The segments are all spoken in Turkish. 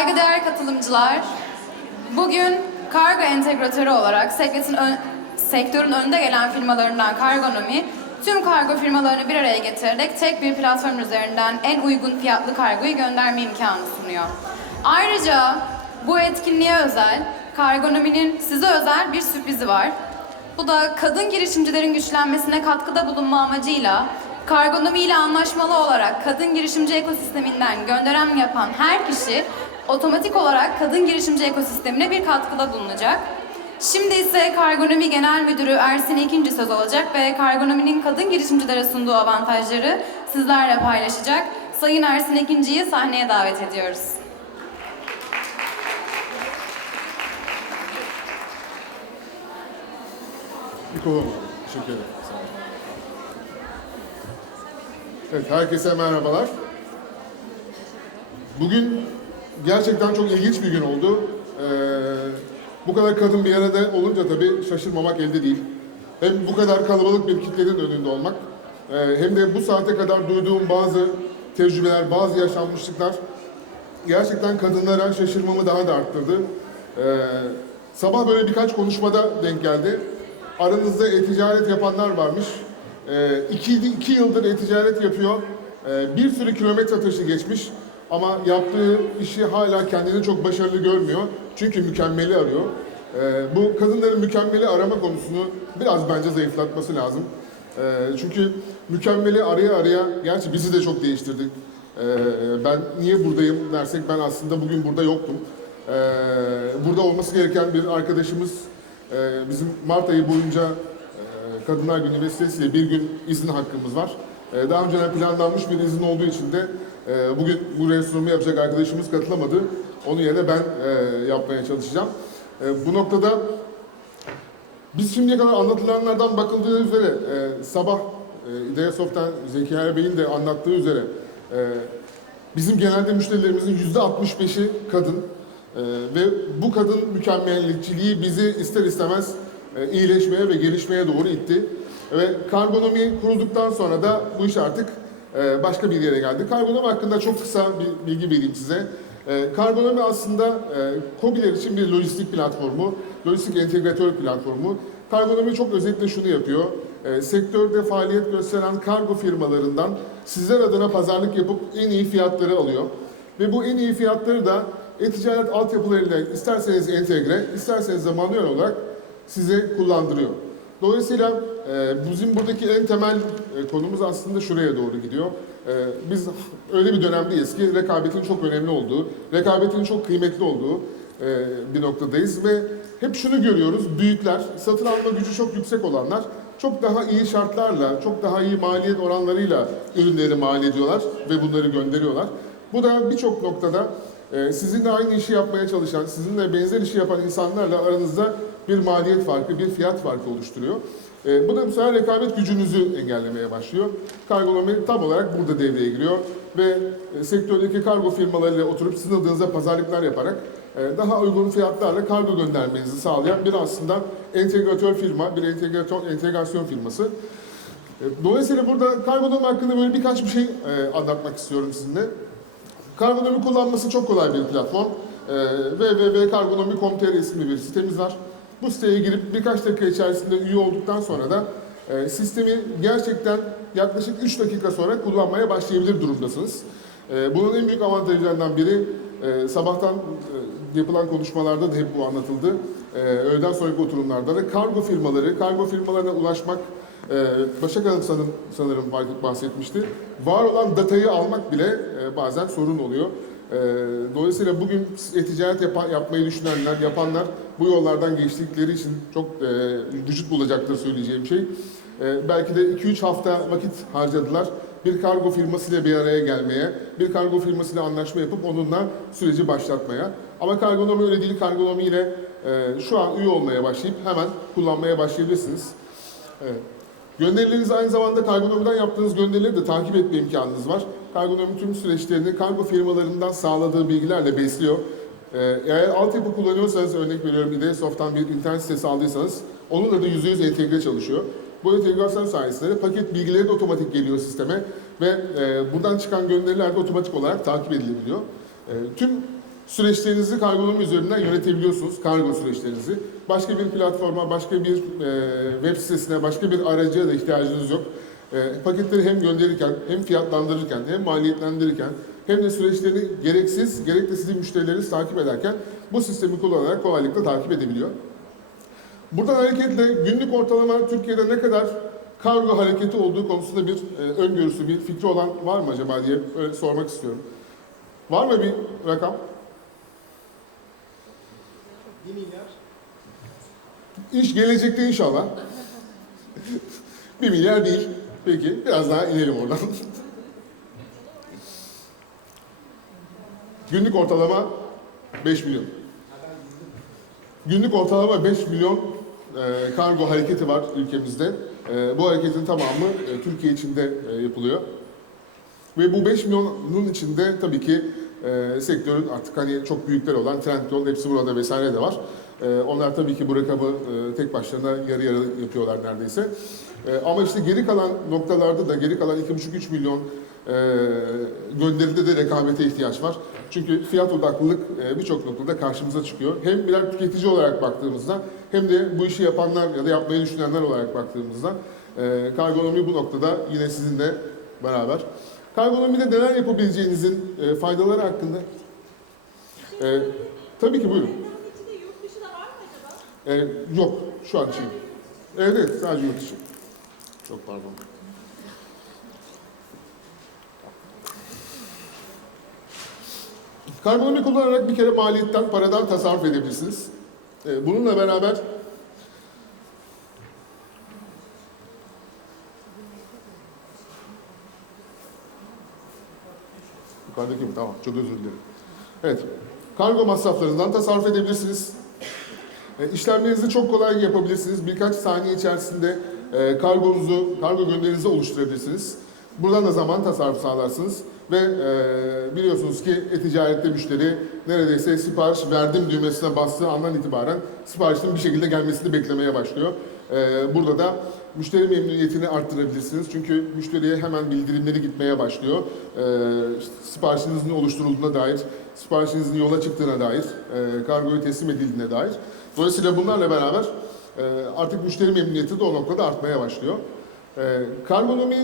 Saygıdeğer katılımcılar, bugün kargo entegratörü olarak sektörün, ön- sektörün önde gelen firmalarından Kargonomi, tüm kargo firmalarını bir araya getirerek tek bir platform üzerinden en uygun fiyatlı kargoyu gönderme imkanı sunuyor. Ayrıca bu etkinliğe özel, Kargonomi'nin size özel bir sürprizi var. Bu da kadın girişimcilerin güçlenmesine katkıda bulunma amacıyla Kargonomi ile anlaşmalı olarak kadın girişimci ekosisteminden gönderem yapan her kişi otomatik olarak kadın girişimci ekosistemine bir katkıda bulunacak. Şimdi ise Kargonomi Genel Müdürü Ersin ikinci söz alacak ve Kargonomi'nin kadın girişimcilere sunduğu avantajları sizlerle paylaşacak. Sayın Ersin ikinciyi sahneye davet ediyoruz. Mikrofon. Teşekkür ederim. Evet, herkese merhabalar. Bugün gerçekten çok ilginç bir gün oldu. Ee, bu kadar kadın bir arada olunca tabii şaşırmamak elde değil. Hem bu kadar kalabalık bir kitlenin önünde olmak, e, hem de bu saate kadar duyduğum bazı tecrübeler, bazı yaşanmışlıklar gerçekten kadınlara şaşırmamı daha da arttırdı. Ee, sabah böyle birkaç konuşmada denk geldi. Aranızda e-ticaret yapanlar varmış. Ee, iki, iki yıldır e-ticaret yapıyor. Ee, bir sürü kilometre taşı geçmiş. Ama yaptığı işi hala kendini çok başarılı görmüyor. Çünkü mükemmeli arıyor. Ee, bu kadınların mükemmeli arama konusunu biraz bence zayıflatması lazım. Ee, çünkü mükemmeli araya araya, gerçi bizi de çok değiştirdi. Ee, ben niye buradayım dersek ben aslında bugün burada yoktum. Ee, burada olması gereken bir arkadaşımız e, bizim Mart ayı boyunca e, Kadınlar Günü vesilesiyle bir gün izin hakkımız var. E, daha önceden planlanmış bir izin olduğu için de e, bugün buraya sunumu yapacak arkadaşımız katılamadı. Onun yerine ben e, yapmaya çalışacağım. E, bu noktada biz şimdiye kadar anlatılanlardan bakıldığı üzere e, sabah e, Ideasoft'tan Zeki Erbey'in de anlattığı üzere e, bizim genelde müşterilerimizin yüzde 65'i kadın ve bu kadın mükemmeliyetçiliği bizi ister istemez iyileşmeye ve gelişmeye doğru itti. Ve kargonomi kurulduktan sonra da bu iş artık e, başka bir yere geldi. Kargonomi hakkında çok kısa bir bilgi vereyim size. E, aslında e, KOBİ'ler için bir lojistik platformu, lojistik entegratör platformu. Kargonomi çok özetle şunu yapıyor. E, sektörde faaliyet gösteren kargo firmalarından sizler adına pazarlık yapıp en iyi fiyatları alıyor. Ve bu en iyi fiyatları da e-ticaret altyapılarıyla isterseniz entegre, isterseniz de manuel olarak size kullandırıyor. Dolayısıyla e, bizim buradaki en temel e, konumuz aslında şuraya doğru gidiyor. E, biz öyle bir dönemdeyiz ki rekabetin çok önemli olduğu, rekabetin çok kıymetli olduğu e, bir noktadayız ve hep şunu görüyoruz, büyükler, satın alma gücü çok yüksek olanlar çok daha iyi şartlarla, çok daha iyi maliyet oranlarıyla ürünleri mal ediyorlar ve bunları gönderiyorlar. Bu da birçok noktada e, sizinle aynı işi yapmaya çalışan, sizinle benzer işi yapan insanlarla aranızda bir maliyet farkı, bir fiyat farkı oluşturuyor. E, bu da bu sefer rekabet gücünüzü engellemeye başlıyor. Kargonomi tam olarak burada devreye giriyor ve e, sektördeki kargo firmalarıyla oturup sınırdığınızda pazarlıklar yaparak e, daha uygun fiyatlarla kargo göndermenizi sağlayan bir aslında entegratör firma, bir entegratör, entegrasyon firması. E, Dolayısıyla burada kargonomi hakkında böyle birkaç bir şey e, anlatmak istiyorum sizinle. Kargonomi kullanması çok kolay bir platform. Ee, www.kargonomi.com.tr isimli bir sitemiz var. Bu siteye girip birkaç dakika içerisinde üye olduktan sonra da e, sistemi gerçekten yaklaşık 3 dakika sonra kullanmaya başlayabilir durumdasınız. E, bunun en büyük avantajlarından biri e, sabahtan e, yapılan konuşmalarda da hep bu anlatıldı. E, öğleden sonraki oturumlarda da kargo firmaları, kargo firmalarına ulaşmak ee, Başak Hanım sanırım, sanırım bahsetmişti. Var olan datayı almak bile e, bazen sorun oluyor. Ee, Dolayısıyla bugün e-ticaret yapa- yapmayı düşünenler, yapanlar bu yollardan geçtikleri için çok e, vücut bulacaktır söyleyeceğim şey. Ee, Belki de 2-3 hafta vakit harcadılar bir kargo firmasıyla bir araya gelmeye, bir kargo firmasıyla anlaşma yapıp onunla süreci başlatmaya. Ama kargonomi öyle değil, kargonomi ile e, şu an üye olmaya başlayıp hemen kullanmaya başlayabilirsiniz. Evet. Gönderilerinizi aynı zamanda Kargonomi'den yaptığınız gönderileri de takip etme imkanınız var. Kargonomi tüm süreçlerini kargo firmalarından sağladığı bilgilerle besliyor. Ee, eğer altyapı kullanıyorsanız, örnek veriyorum Ideasoft'tan bir internet sitesi aldıysanız, onunla da %100 entegre çalışıyor. Bu entegrasyon sayesinde paket bilgileri de otomatik geliyor sisteme ve e, buradan çıkan gönderiler de otomatik olarak takip edilebiliyor. E, tüm Süreçlerinizi kargolama üzerinden yönetebiliyorsunuz, kargo süreçlerinizi. Başka bir platforma, başka bir e, web sitesine, başka bir aracıya da ihtiyacınız yok. E, paketleri hem gönderirken, hem fiyatlandırırken, hem maliyetlendirirken, hem de süreçlerini gereksiz, gerek de sizin müşterileriniz takip ederken bu sistemi kullanarak kolaylıkla takip edebiliyor. Buradan hareketle günlük ortalama Türkiye'de ne kadar kargo hareketi olduğu konusunda bir e, öngörüsü, bir fikri olan var mı acaba diye sormak istiyorum. Var mı bir rakam? 1 milyar. İş gelecekte inşallah. bir milyar değil. Peki biraz daha inelim oradan. Günlük ortalama 5 milyon. Günlük ortalama 5 milyon e, kargo hareketi var ülkemizde. E, bu hareketin tamamı e, Türkiye içinde e, yapılıyor. Ve bu 5 milyonun içinde tabii ki e, sektörün artık hani çok büyükleri olan Trendyol, hepsi burada vesaire de var. E, onlar tabii ki bu rakamı e, tek başlarına yarı yarı yapıyorlar neredeyse. E, ama işte geri kalan noktalarda da geri kalan 2,5-3 milyon e, gönderide de rekabete ihtiyaç var. Çünkü fiyat odaklılık e, birçok noktada karşımıza çıkıyor. Hem birer tüketici olarak baktığımızda hem de bu işi yapanlar ya da yapmayı düşünenler olarak baktığımızda e, kargonomi bu noktada yine sizinle beraber. Kargonomide neler yapabileceğinizin e, faydaları hakkında e, tabii ki buyurun. E, yok şu an için. Evet, evet sadece yurt dışı. Çok pardon. Kargonomi kullanarak bir kere maliyetten, paradan tasarruf edebilirsiniz. E, bununla beraber Yukarıdaki mi? Tamam. Çok özür dilerim. Evet. Kargo masraflarından tasarruf edebilirsiniz. E, işlemlerinizi çok kolay yapabilirsiniz. Birkaç saniye içerisinde e, kargonuzu, kargo gönderinizi oluşturabilirsiniz. Buradan da zaman tasarruf sağlarsınız. Ve e, biliyorsunuz ki e-ticarette müşteri neredeyse sipariş verdim düğmesine bastığı andan itibaren siparişin bir şekilde gelmesini beklemeye başlıyor. E, burada da müşteri memnuniyetini arttırabilirsiniz. Çünkü müşteriye hemen bildirimleri gitmeye başlıyor. E, siparişinizin oluşturulduğuna dair, siparişinizin yola çıktığına dair, e, kargoyu teslim edildiğine dair. Dolayısıyla bunlarla beraber e, artık müşteri memnuniyeti de o noktada artmaya başlıyor. E, kargonomi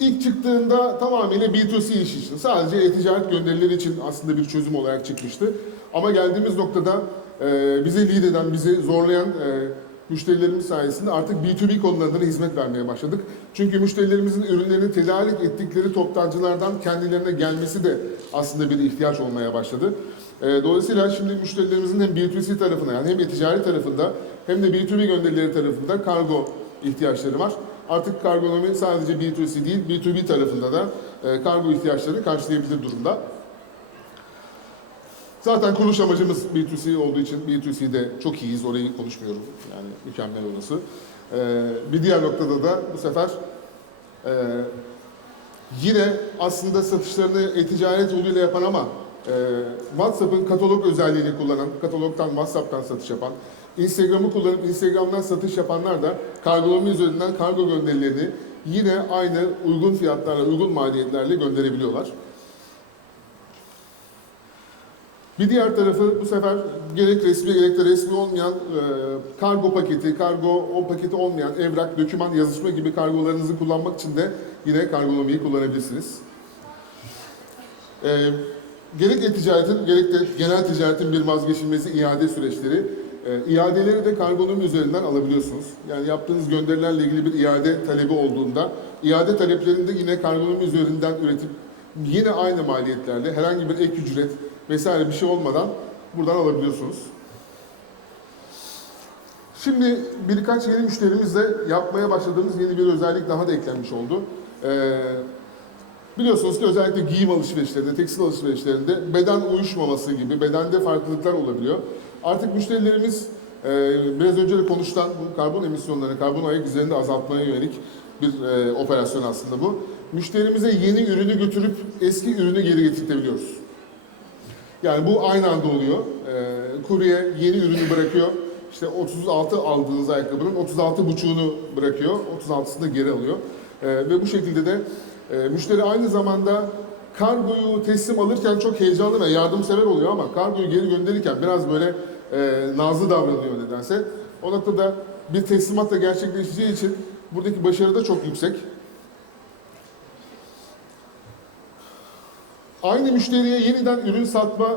ilk çıktığında tamamıyla B2C iş için, sadece e-ticaret gönderileri için aslında bir çözüm olarak çıkmıştı. Ama geldiğimiz noktada e, bize lead eden, bizi zorlayan e, müşterilerimiz sayesinde artık B2B konularında da hizmet vermeye başladık. Çünkü müşterilerimizin ürünlerini tedarik ettikleri toptancılardan kendilerine gelmesi de aslında bir ihtiyaç olmaya başladı. E, Dolayısıyla şimdi müşterilerimizin hem B2C tarafına yani hem e-ticaret tarafında hem de B2B gönderileri tarafında kargo ihtiyaçları var. Artık kargonomi sadece B2C değil, B2B tarafında da e, kargo ihtiyaçlarını karşılayabilir durumda. Zaten kuruluş amacımız B2C olduğu için B2C'de çok iyiyiz, orayı konuşmuyorum. Yani mükemmel orası. E, bir diğer noktada da bu sefer e, yine aslında satışlarını e-ticaret yoluyla yapan ama e, WhatsApp'ın katalog özelliğini kullanan, katalogdan WhatsApp'tan satış yapan, Instagram'ı kullanıp Instagram'dan satış yapanlar da kargolama üzerinden kargo gönderilerini yine aynı uygun fiyatlarla, uygun maliyetlerle gönderebiliyorlar. Bir diğer tarafı bu sefer gerek resmi gerek de resmi olmayan e, kargo paketi, kargo o paketi olmayan evrak, doküman, yazışma gibi kargolarınızı kullanmak için de yine kargonomiyi kullanabilirsiniz. E, gerek e-ticaretin gerek de genel ticaretin bir vazgeçilmezi iade süreçleri. E, iadeleri de kargonomi üzerinden alabiliyorsunuz. Yani yaptığınız gönderilerle ilgili bir iade talebi olduğunda iade taleplerinde yine kargonomi üzerinden üretip yine aynı maliyetlerle herhangi bir ek ücret vesaire bir şey olmadan buradan alabiliyorsunuz. Şimdi birkaç yeni müşterimizle yapmaya başladığımız yeni bir özellik daha da eklenmiş oldu. Ee, biliyorsunuz ki özellikle giyim alışverişlerinde, tekstil alışverişlerinde beden uyuşmaması gibi bedende farklılıklar olabiliyor. Artık müşterilerimiz e, biraz önce de konuşulan bu karbon emisyonlarını, karbon ayak izlerini de azaltmaya yönelik bir e, operasyon aslında bu. Müşterimize yeni ürünü götürüp eski ürünü geri getirtebiliyoruz. Yani bu aynı anda oluyor. Ee, kurye yeni ürünü bırakıyor. İşte 36 aldığınız ayakkabının 36 buçuğunu bırakıyor. 36'sını da geri alıyor. Ee, ve bu şekilde de e, müşteri aynı zamanda kargoyu teslim alırken çok heyecanlı ve yardımsever oluyor ama kargoyu geri gönderirken biraz böyle e, nazlı davranıyor nedense. O noktada bir teslimat da gerçekleşeceği için buradaki başarı da çok yüksek. Aynı müşteriye yeniden ürün satma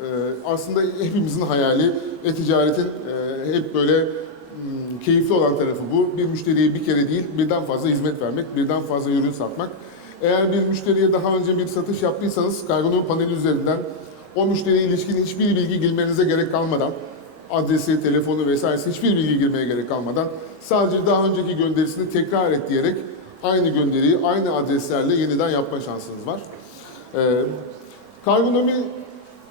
e, aslında hepimizin hayali. E-ticaretin e, hep böyle hmm, keyifli olan tarafı bu. Bir müşteriye bir kere değil, birden fazla hizmet vermek, birden fazla ürün satmak. Eğer bir müşteriye daha önce bir satış yaptıysanız kargonun paneli üzerinden o müşteriye ilişkin hiçbir bilgi girmenize gerek kalmadan adresi, telefonu vesairesi hiçbir bilgi girmeye gerek kalmadan sadece daha önceki gönderisini tekrar et diyerek aynı gönderiyi aynı adreslerle yeniden yapma şansınız var. Ee, Kargonomi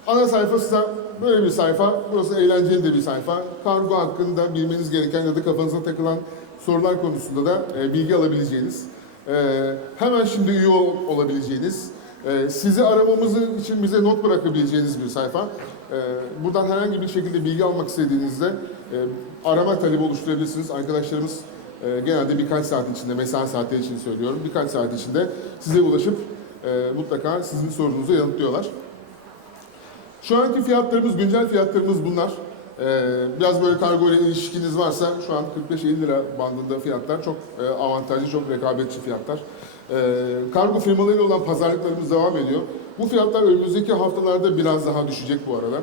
ana sayfası da böyle bir sayfa. Burası eğlenceli de bir sayfa. Kargo hakkında bilmeniz gereken ya da kafanıza takılan sorular konusunda da e, bilgi alabileceğiniz, e, hemen şimdi üye ol- olabileceğiniz, e, sizi aramamızı için bize not bırakabileceğiniz bir sayfa. E, buradan herhangi bir şekilde bilgi almak istediğinizde e, arama talebi oluşturabilirsiniz. Arkadaşlarımız e, genelde birkaç saat içinde, mesai saatleri için söylüyorum, birkaç saat içinde size ulaşıp e, mutlaka sizin sorunuzu yanıtlıyorlar. Şu anki fiyatlarımız, güncel fiyatlarımız bunlar. Ee, biraz böyle kargo ile ilişkiniz varsa şu an 45-50 lira bandında fiyatlar çok e, avantajlı, çok rekabetçi fiyatlar. Ee, kargo firmalarıyla olan pazarlıklarımız devam ediyor. Bu fiyatlar önümüzdeki haftalarda biraz daha düşecek bu arada.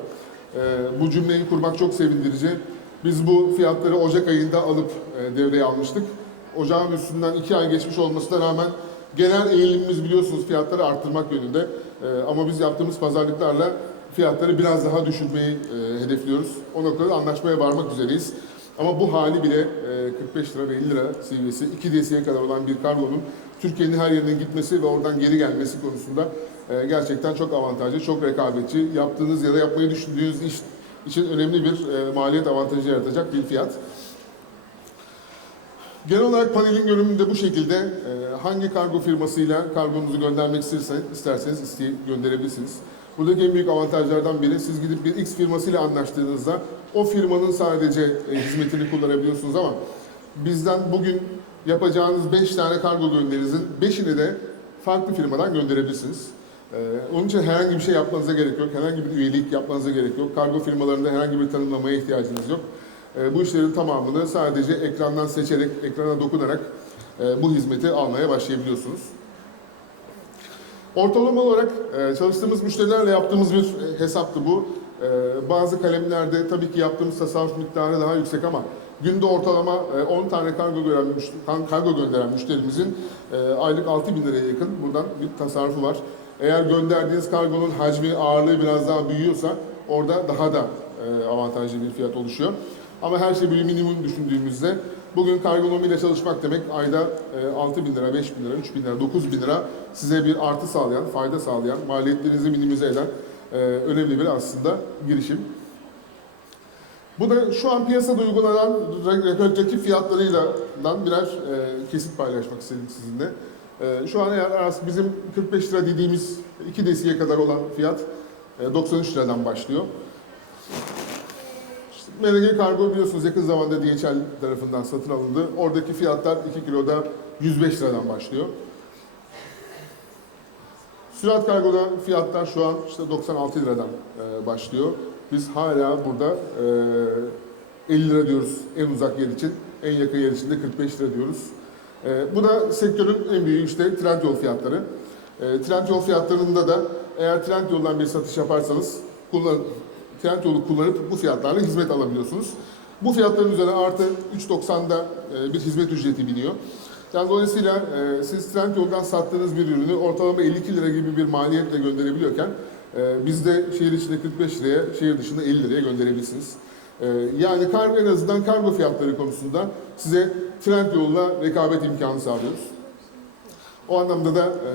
Ee, bu cümleyi kurmak çok sevindirici. Biz bu fiyatları Ocak ayında alıp e, devreye almıştık. Ocağın üstünden 2 ay geçmiş olmasına rağmen genel eğilimimiz biliyorsunuz fiyatları arttırmak yönünde. Ee, ama biz yaptığımız pazarlıklarla fiyatları biraz daha düşürmeyi e, hedefliyoruz. O noktada anlaşmaya varmak üzereyiz. Ama bu hali bile e, 45 lira ve 50 lira seviyesi 2 DC'ye kadar olan bir kargonun Türkiye'nin her yerine gitmesi ve oradan geri gelmesi konusunda e, gerçekten çok avantajlı, çok rekabetçi. Yaptığınız ya da yapmayı düşündüğünüz iş için önemli bir e, maliyet avantajı yaratacak bir fiyat. Genel olarak panelin görünümü de bu şekilde. Ee, hangi kargo firmasıyla kargonuzu göndermek isterseniz, isterseniz isteği gönderebilirsiniz. Buradaki en büyük avantajlardan biri siz gidip bir X firmasıyla anlaştığınızda o firmanın sadece e, hizmetini kullanabiliyorsunuz ama bizden bugün yapacağınız 5 tane kargo gönderinizin 5'ini de farklı firmadan gönderebilirsiniz. Ee, onun için herhangi bir şey yapmanıza gerek yok, herhangi bir üyelik yapmanıza gerek yok. Kargo firmalarında herhangi bir tanımlamaya ihtiyacınız yok. E, bu işlerin tamamını sadece ekrandan seçerek, ekrana dokunarak e, bu hizmeti almaya başlayabiliyorsunuz. Ortalama olarak e, çalıştığımız müşterilerle yaptığımız bir e, hesaptı bu. Bazı kalemlerde tabii ki yaptığımız tasarruf miktarı daha yüksek ama günde ortalama e, 10 tane kargo gören kargo gönderen müşterimizin aylık 6 bin liraya yakın buradan bir tasarrufu var. Eğer gönderdiğiniz kargonun hacmi, ağırlığı biraz daha büyüyorsa orada daha da avantajlı bir fiyat oluşuyor. Ama her şey bir minimum düşündüğümüzde bugün kargonomiyle çalışmak demek ayda e, 6 bin lira, 5 bin lira, 3 bin lira, 9 bin lira size bir artı sağlayan, fayda sağlayan, maliyetlerinizi minimize eden e, önemli bir aslında girişim. Bu da şu an piyasada uygulanan re- rakip fiyatlarıyla birer e, kesit paylaşmak istedim sizinle. E, şu an eğer bizim 45 lira dediğimiz 2 desiye kadar olan fiyat e, 93 liradan başlıyor. MRG Kargo biliyorsunuz yakın zamanda DHL tarafından satın alındı. Oradaki fiyatlar 2 kiloda 105 liradan başlıyor. Sürat Kargo'da fiyatlar şu an işte 96 liradan e, başlıyor. Biz hala burada e, 50 lira diyoruz en uzak yer için. En yakın yer için de 45 lira diyoruz. E, bu da sektörün en büyüğü işte Trendyol fiyatları. E, Trendyol fiyatlarında da eğer Trendyol'dan bir satış yaparsanız kullan, Trendyol'u kullanıp bu fiyatlarla hizmet alabiliyorsunuz. Bu fiyatların üzerine artı 3.90'da e, bir hizmet ücreti biniyor. Yani dolayısıyla e, siz Trendyol'dan sattığınız bir ürünü ortalama 52 lira gibi bir maliyetle gönderebiliyorken e, bizde şehir içinde 45 liraya, şehir dışında 50 liraya gönderebilirsiniz. E, yani kargo en azından kargo fiyatları konusunda size Trendyol'la rekabet imkanı sağlıyoruz. O anlamda da e,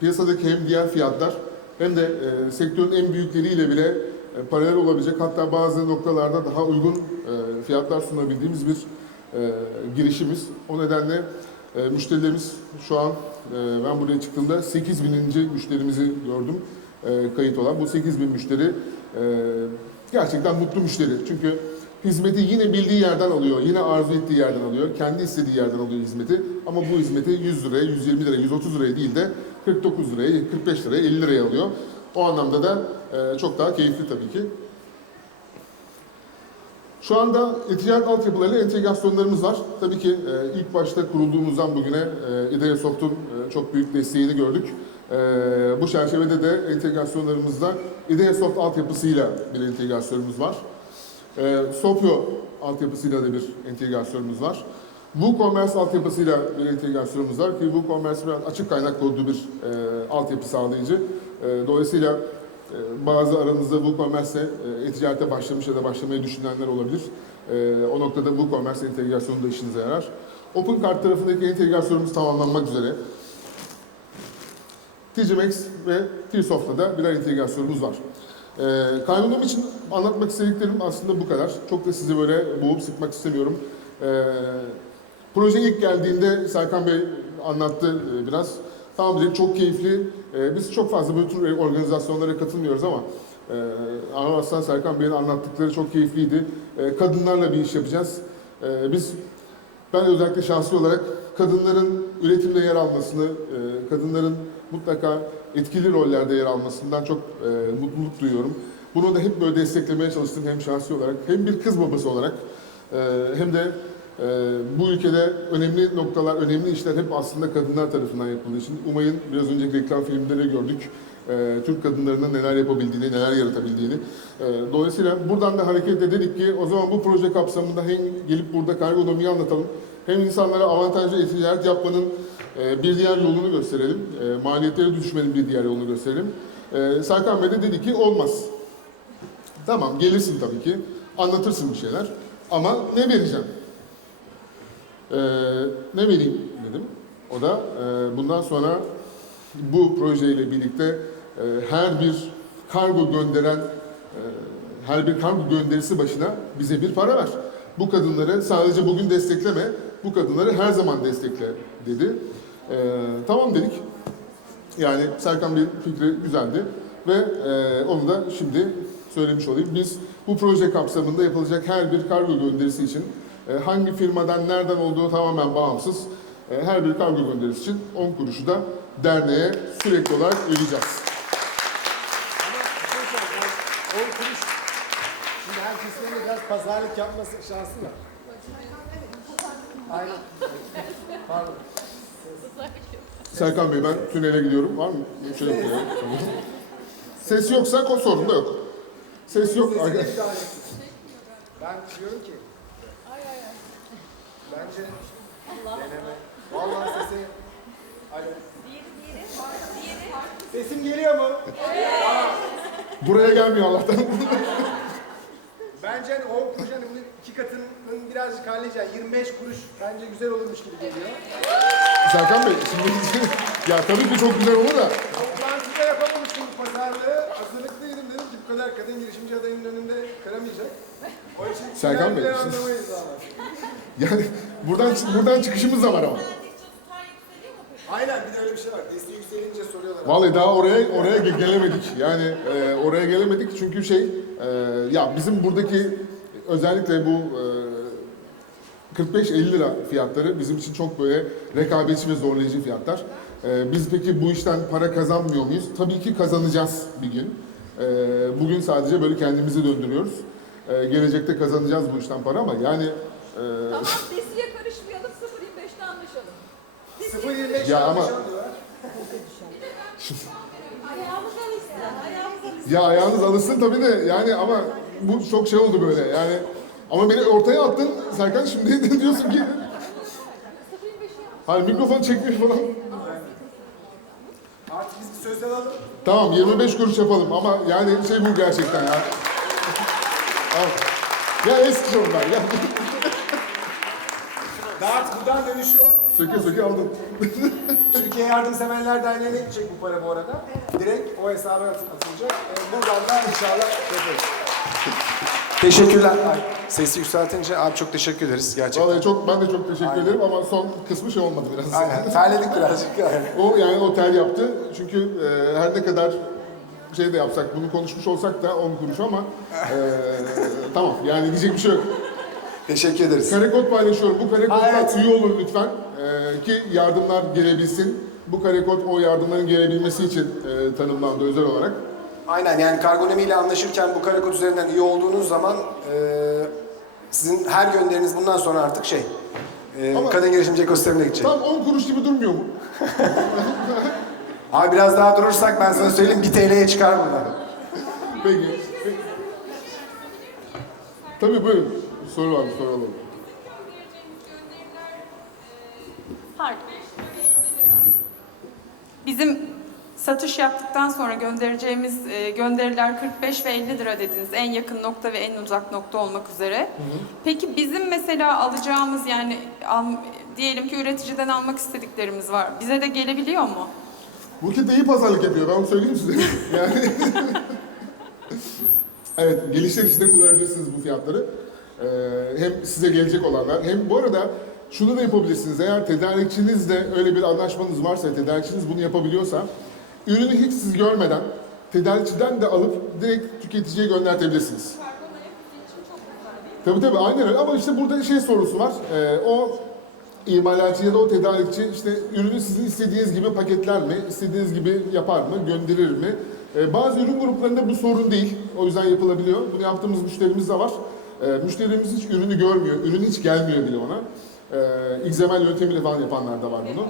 piyasadaki hem diğer fiyatlar hem de e, sektörün en büyükleriyle bile e, paralel olabilecek hatta bazı noktalarda daha uygun e, fiyatlar sunabildiğimiz bir e, girişimiz. O nedenle müşterilerimiz şu an ben buraya çıktığımda 8 bininci müşterimizi gördüm kayıt olan. Bu 8 bin müşteri gerçekten mutlu müşteri. Çünkü hizmeti yine bildiği yerden alıyor, yine arzu ettiği yerden alıyor, kendi istediği yerden alıyor hizmeti. Ama bu hizmeti 100 liraya, 120 liraya, 130 liraya değil de 49 liraya, 45 liraya, 50 liraya alıyor. O anlamda da e, çok daha keyifli tabii ki. Şu anda e-ticaret altyapılarıyla entegrasyonlarımız var. Tabii ki e, ilk başta kurulduğumuzdan bugüne e, İdeasoft'un e, çok büyük desteğini gördük. E, bu çerçevede de entegrasyonlarımızda İdeasoft altyapısıyla bir entegrasyonumuz var. E, Sopio altyapısıyla da bir entegrasyonumuz var. WooCommerce altyapısıyla bir entegrasyonumuz var ki WooCommerce biraz açık kaynak kodlu bir e, altyapı sağlayıcı. E, dolayısıyla e, bazı aranızda WooCommerce'e e-ticarete başlamış ya da başlamayı düşünenler olabilir. E, o noktada WooCommerce entegrasyonu da işinize yarar. OpenCart tarafındaki entegrasyonumuz tamamlanmak üzere. TGMX ve Tsoft'la da birer entegrasyonumuz var. E, Kaybolmam için anlatmak istediklerim aslında bu kadar. Çok da sizi böyle boğup sıkmak istemiyorum. Proje ilk geldiğinde Serkan Bey anlattı biraz. Tamam dedik çok keyifli. E, biz çok fazla bu tür organizasyonlara katılmıyoruz ama e, Anadolu Aslan Serkan Bey'in anlattıkları çok keyifliydi. E, kadınlarla bir iş yapacağız. E, biz ben özellikle şahsi olarak kadınların üretimde yer almasını, e, kadınların mutlaka etkili rollerde yer almasından çok e, mutluluk duyuyorum. Bunu da hep böyle desteklemeye çalıştım hem şahsi olarak hem bir kız babası olarak e, hem de e, bu ülkede önemli noktalar, önemli işler hep aslında kadınlar tarafından yapıldığı için Umay'ın biraz önceki reklam filminde de gördük. E, Türk kadınlarının neler yapabildiğini, neler yaratabildiğini. E, dolayısıyla buradan da hareketle dedik ki o zaman bu proje kapsamında hem gelip burada kargonomiyi anlatalım hem insanlara avantajlı e-ticaret yapmanın e, bir diğer yolunu gösterelim. E, maliyetleri düşmenin bir diğer yolunu gösterelim. E, Serkan Bey de dedi ki olmaz. Tamam gelirsin tabii ki. Anlatırsın bir şeyler. Ama ne vereceğim? Ee, ne vereyim dedim. O da e, bundan sonra bu projeyle birlikte e, her bir kargo gönderen e, her bir kargo gönderisi başına bize bir para ver. Bu kadınları sadece bugün destekleme, bu kadınları her zaman destekle dedi. E, tamam dedik. Yani Serkan Bey'in fikri güzeldi ve e, onu da şimdi söylemiş olayım. Biz bu proje kapsamında yapılacak her bir kargo gönderisi için e, hangi firmadan nereden olduğu tamamen bağımsız e, her bir kargo gönderisi için 10 kuruşu da derneğe sürekli olarak ödeyeceğiz. Ama hocam o 10 kuruş şimdi herkesin de biraz pazarlık yapması şansı var. Aynen. Pardon. Serkan Bey ben tünele gidiyorum. Var mı? Bir şey yok ya. Ses yoksa o sorun da yok. Ses yok. Etsin. Ben diyorum ki bence deneme. Vallahi sesi Alo. Sesim geliyor mu? Buraya gelmiyor Allah'tan. Bence hani 10 kuruş hani bunun iki katının birazcık hallice 25 kuruş bence güzel olurmuş gibi geliyor. Serkan Bey şimdi ya tabii ki çok güzel olur da Toplantıda yapamamıştım pazarlığı. Hazırlıklıydım dedim ki bu kadar kadın girişimci adayının önünde kıramayacak. Serkan Bey, yani buradan buradan çıkışımız da var ama. Aynen bir de öyle bir şey var. Desteği yükselince soruyorlar. Vallahi daha oraya oraya ge- gelemedik. Yani e, oraya gelemedik çünkü şey e, ya bizim buradaki özellikle bu e, 45-50 lira fiyatları bizim için çok böyle rekabetçi ve zorlayıcı fiyatlar. E, biz peki bu işten para kazanmıyor muyuz? Tabii ki kazanacağız bir gün. E, bugün sadece böyle kendimizi döndürüyoruz. E, gelecekte kazanacağız bu işten para ama yani e, Tamam desiye karışmayalım 0.25'te anlaşalım. 0.25 Ya ama-. Ayağımız alışsın. Ayağımız alışsın. Ya ayağınız alışsın tabii de yani ama bu çok şey oldu böyle yani. Ama beni ortaya attın Serkan şimdi diyorsun ki 0.25'i hani mikrofon çekmiş falan. Artık biz bir söz alalım. Tamam 25 kuruş yapalım ama yani şey bu gerçekten ya. Ya eski onlar ya. Dağıt buradan dönüşüyor. Söke söke aldım. Türkiye Yardımseverler Derneği'ne gidecek bu para bu arada. Direkt o hesaba at- atılacak. Ee, buradan da inşallah yaparız. Teşekkürler. Ay, sesi yükseltince abi çok teşekkür ederiz gerçekten. Vallahi çok ben de çok teşekkür ederim ama son kısmı şey olmadı biraz. Aynen. Terledik birazcık. Aynen. O yani otel yaptı. Çünkü e, her ne kadar şey de yapsak, bunu konuşmuş olsak da 10 kuruş ama e, tamam yani diyecek bir şey yok. Teşekkür ederiz. Kare kod paylaşıyorum. Bu kare koddan Ha, evet. üye olun lütfen. Ee, ki yardımlar gelebilsin. Bu kare kod o yardımların gelebilmesi için e, tanımlandı özel olarak. Aynen yani kargonomiyle anlaşırken bu kare kod üzerinden üye olduğunuz zaman e, sizin her gönderiniz bundan sonra artık şey e, Ama- kadın girişimci ekosistemine gidecek. Tam 10 kuruş gibi durmuyor mu? Abi biraz daha durursak ben sana söyleyeyim 1 TL'ye çıkar buradan. Peki. Tabii buyurun. Soru var mı? Soru alalım. Pardon. Bizim satış yaptıktan sonra göndereceğimiz e, gönderiler 45 ve 50 lira dediniz. En yakın nokta ve en uzak nokta olmak üzere. Peki bizim mesela alacağımız yani al- diyelim ki üreticiden almak istediklerimiz var. Bize de gelebiliyor mu? Buket de iyi pazarlık yapıyor. Ben onu söyleyeyim size. yani Evet, gelişler içinde kullanabilirsiniz bu fiyatları. Ee, hem size gelecek olanlar, hem bu arada şunu da yapabilirsiniz. Eğer tedarikçinizle öyle bir anlaşmanız varsa, tedarikçiniz bunu yapabiliyorsa, ürünü hiç siz görmeden tedarikçiden de alıp direkt tüketiciye göndertebilirsiniz. Tabii tabii aynen öyle ama işte burada şey sorusu var. Ee, o imalatçı ya da o tedarikçi işte ürünü sizin istediğiniz gibi paketler mi, istediğiniz gibi yapar mı, gönderir mi? Ee, bazı ürün gruplarında bu sorun değil. O yüzden yapılabiliyor. Bunu yaptığımız müşterimiz de var. Ee, müşterimiz hiç ürünü görmüyor, ürün hiç gelmiyor bile ona. Ee, XML yöntemiyle falan yapanlar da var bunu.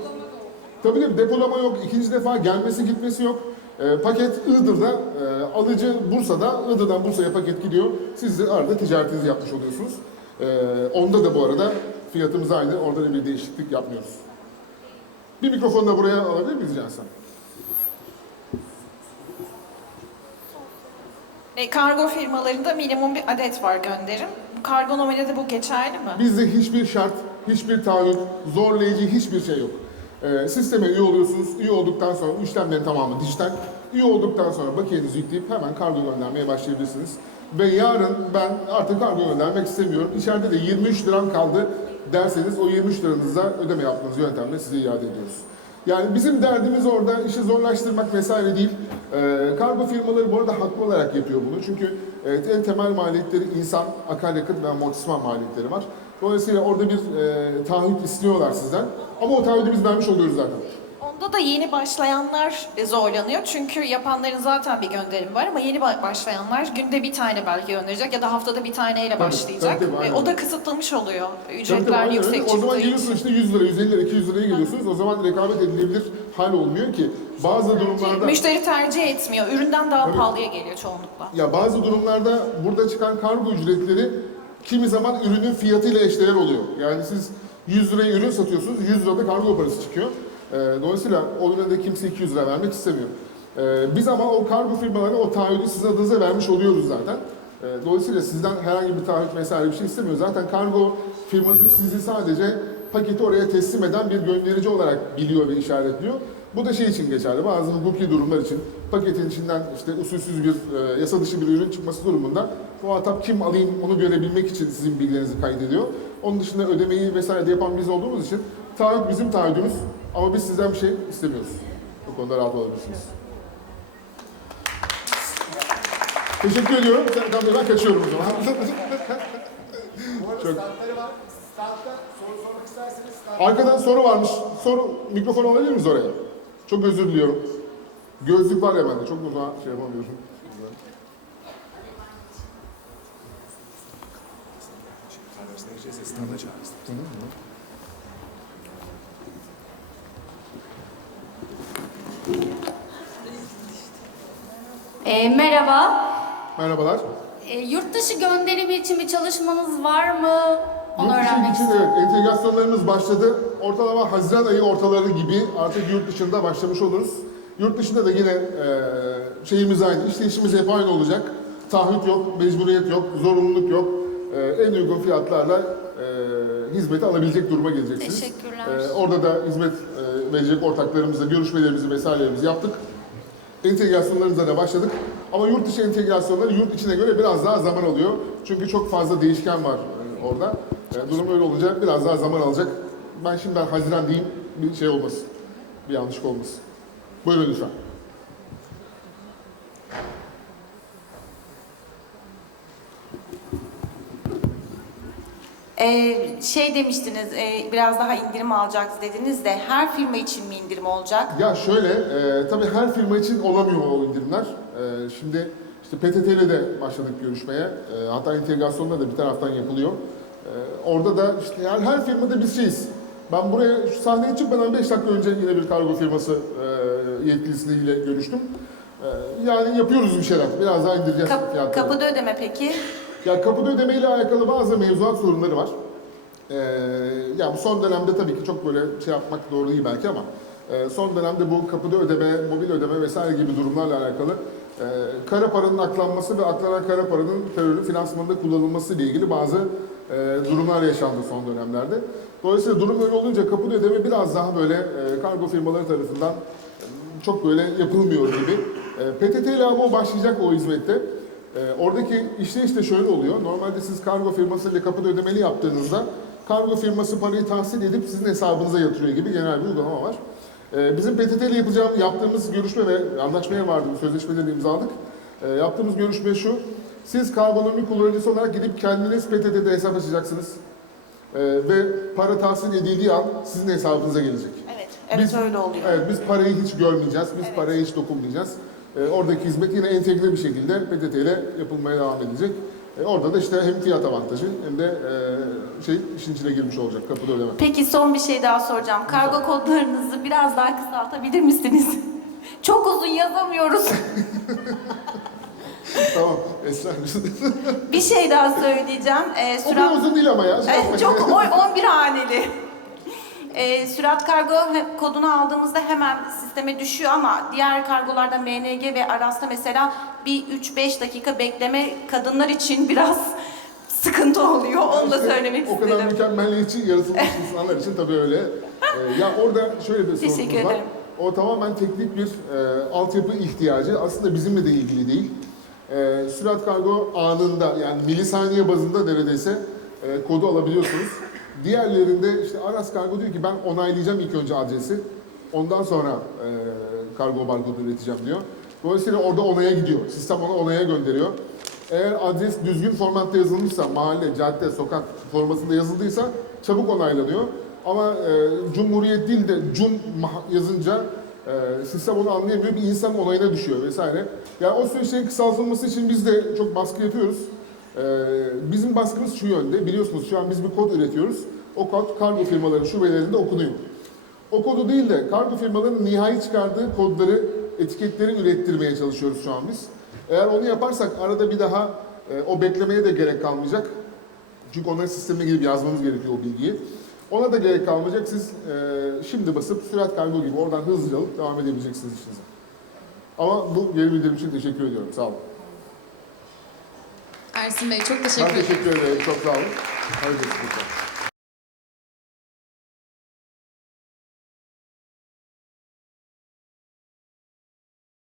Tabii tabii depolama yok, ikinci defa gelmesi gitmesi yok. Ee, paket Iğdır'da, e, alıcı Bursa'da, Iğdır'dan Bursa'ya paket gidiyor. Siz de arada ticaretinizi yapmış oluyorsunuz. Ee, onda da bu arada fiyatımız aynı, orada da bir değişiklik yapmıyoruz. Bir mikrofonu da buraya alabilir miyiz Cansan? E, kargo firmalarında minimum bir adet var gönderim. Kargo nomede bu geçerli mi? Bizde hiçbir şart, hiçbir taahhüt, zorlayıcı hiçbir şey yok. Ee, sisteme üye oluyorsunuz. Üye olduktan sonra işlemlerin tamamı dijital. Üye olduktan sonra bakiyenizi yükleyip hemen kargo göndermeye başlayabilirsiniz. Ve yarın ben artık kargo göndermek istemiyorum. İçeride de 23 liram kaldı derseniz o 23 liranızda ödeme yaptığınız yöntemle size iade ediyoruz. Yani bizim derdimiz orada işi zorlaştırmak vesaire değil. Ee, kargo firmaları bu arada haklı olarak yapıyor bunu. Çünkü evet, en temel maliyetleri insan, akaryakıt ve amortisman maliyetleri var. Dolayısıyla orada bir e, taahhüt istiyorlar sizden. Ama o taahhüdü biz vermiş oluyoruz zaten. Da yeni başlayanlar e, zorlanıyor. Çünkü yapanların zaten bir gönderimi var ama yeni ba- başlayanlar günde bir tane belki gönderecek ya da haftada bir taneyle Tabii, başlayacak. tabii, tabii, aynen. o da kısıtlamış oluyor. Tabii, tabii, Ücretler aynen yüksek öyle. O çıktığı zaman için. geliyorsun işte 100 lira, 150 lira, 200 liraya geliyorsunuz. O zaman rekabet edilebilir hal olmuyor ki. Bazı durumlarda... Müşteri tercih etmiyor. Üründen daha Tabii. pahalıya geliyor çoğunlukla. Ya bazı durumlarda burada çıkan kargo ücretleri kimi zaman ürünün fiyatıyla eşdeğer oluyor. Yani siz 100 liraya ürün satıyorsunuz, 100 lirada kargo parası çıkıyor. Ee, dolayısıyla o ürüne kimse 200 lira vermek istemiyor. Ee, biz ama o kargo firmalarına o taahhüdü sizin adınıza vermiş oluyoruz zaten. Ee, dolayısıyla sizden herhangi bir taahhüt vesaire bir şey istemiyor. Zaten kargo firması sizi sadece paketi oraya teslim eden bir gönderici olarak biliyor ve işaretliyor. Bu da şey için geçerli. Bazı hukuki durumlar için paketin içinden işte usulsüz bir e, yasa dışı bir ürün çıkması durumunda muhatap kim alayım onu görebilmek için sizin bilgilerinizi kaydediyor. Onun dışında ödemeyi vesaire de yapan biz olduğumuz için taahhüt bizim taahhüdümüz ama biz sizden bir şey istemiyoruz. Bu konuda rahat olabilirsiniz. Teşekkür ediyorum. Serkan Bey ben kaçıyorum o zaman. Bu arada Çok- standları var. Standta soru sormak isterseniz stand... Arkadan soru varmış. Soru mikrofon alabilir miyiz oraya? Çok özür diliyorum. Gözlük var ya bende. Çok uzağa şey yapamıyorum. Standa çağırırız. E, merhaba. Merhabalar. E, yurt dışı gönderimi için bir çalışmanız var mı? Onu Yurt öğrenmek için istiyorum. evet entegrasyonlarımız başladı. Ortalama Haziran ayı ortaları gibi artık yurt dışında başlamış oluruz. Yurt dışında da yine e, şeyimiz aynı, işleyişimiz hep aynı olacak. Taahhüt yok, mecburiyet yok, zorunluluk yok. E, en uygun fiyatlarla e, hizmeti alabilecek duruma geleceksiniz. Teşekkürler. E, orada da hizmet e, verecek ortaklarımızla görüşmelerimizi vesairelerimizi yaptık. Entegrasyonlarımıza da başladık. Ama yurt dışı entegrasyonları yurt içine göre biraz daha zaman alıyor. Çünkü çok fazla değişken var orada. E, durum öyle olacak, biraz daha zaman alacak. Ben şimdiden Haziran diyeyim, bir şey olmasın. Bir yanlışlık olmasın. Buyurun lütfen. Ee, şey demiştiniz, e, biraz daha indirim alacağız dediniz de her firma için mi indirim olacak? Ya şöyle, e, tabii her firma için olamıyor o indirimler. E, şimdi işte PTT ile de başladık görüşmeye. E, hatta entegrasyonda da bir taraftan yapılıyor. E, orada da işte yani her firmada biz şeyiz. Ben buraya şu sahneye çıkmadan 5 dakika önce yine bir kargo firması e, yetkilisiyle görüştüm. E, yani yapıyoruz bir şeyler. Biraz daha indireceğiz Kap- fiyatları. kapıda ödeme peki? Ya kapıda ödemeyle alakalı bazı mevzuat sorunları var. Ee, ya bu son dönemde tabii ki çok böyle şey yapmak doğru değil belki ama e, son dönemde bu kapıda ödeme, mobil ödeme vesaire gibi durumlarla alakalı e, kara paranın aklanması ve aklanan kara paranın terörün finansmanında kullanılması ile ilgili bazı e, durumlar yaşandı son dönemlerde. Dolayısıyla durum öyle olunca kapıda ödeme biraz daha böyle e, kargo firmaları tarafından çok böyle yapılmıyor gibi. E, PTT ile o başlayacak o hizmette. E, oradaki işleyiş de şöyle oluyor. Normalde siz kargo firmasıyla kapıda ödemeli yaptığınızda kargo firması parayı tahsil edip sizin hesabınıza yatırıyor gibi genel bir uygulama var. E, bizim PTT ile yapacağım, yaptığımız görüşme ve anlaşmaya vardık, sözleşmeleri imzaladık. E, yaptığımız görüşme şu. Siz kargonomi kullanıcısı olarak gidip kendiniz PTT'de hesap açacaksınız. E, ve para tahsil edildiği an sizin hesabınıza gelecek. Evet, evet Biz- öyle oluyor. Evet, biz parayı hiç görmeyeceğiz, biz Evet. paraya hiç dokunmayacağız. Ee, oradaki hizmet yine entegre bir şekilde PTT ile yapılmaya devam edecek. Ee, orada da işte hem fiyat avantajı hem de e, şey işin içine girmiş olacak kapıda ödeme. Peki son bir şey daha soracağım. Kargo kodlarınızı biraz daha kısaltabilir misiniz? Çok uzun yazamıyoruz. tamam, Esra. bir şey daha söyleyeceğim. Ee, o kadar uzun değil ama ya. Şey yapmayın. çok o- 11 haneli. Ee, sürat kargo kodunu aldığımızda hemen sisteme düşüyor ama diğer kargolarda MNG ve Aras'ta mesela bir 3-5 dakika bekleme kadınlar için biraz sıkıntı oluyor. Onu da söylemek O kadar istedim. mükemmelliyetçi yaratılmış insanlar için tabii öyle. Ee, ya orada şöyle bir sorunumuz var. O tamamen teknik bir e, altyapı ihtiyacı. Aslında bizimle de ilgili değil. E, sürat kargo anında yani milisaniye bazında neredeyse e, kodu alabiliyorsunuz. Diğerlerinde işte Aras Kargo diyor ki ben onaylayacağım ilk önce adresi. Ondan sonra e, kargo barkodu üreteceğim diyor. Dolayısıyla orada onaya gidiyor. Sistem onu onaya gönderiyor. Eğer adres düzgün formatta yazılmışsa, mahalle, cadde, sokak formatında yazıldıysa çabuk onaylanıyor. Ama e, Cumhuriyet değil de Cum yazınca e, sistem onu anlayamıyor, bir insan onayına düşüyor vesaire. Yani o süreçlerin kısaltılması için biz de çok baskı yapıyoruz. E, bizim baskımız şu yönde, biliyorsunuz şu an biz bir kod üretiyoruz. O kod kargo firmaların şubelerinde okunuyor. O kodu değil de kargo firmalarının nihai çıkardığı kodları, etiketleri ürettirmeye çalışıyoruz şu an biz. Eğer onu yaparsak arada bir daha e, o beklemeye de gerek kalmayacak. Çünkü onların sistemine girip yazmamız gerekiyor o bilgiyi. Ona da gerek kalmayacak. Siz e, şimdi basıp sürat kargo gibi oradan hızlıca alıp devam edebileceksiniz işinize. Ama bu geri bildirim için teşekkür ediyorum. Sağ olun. Ersin Bey çok teşekkür Ben ederim. teşekkür ederim. Çok sağ olun. Hayırlı olsun.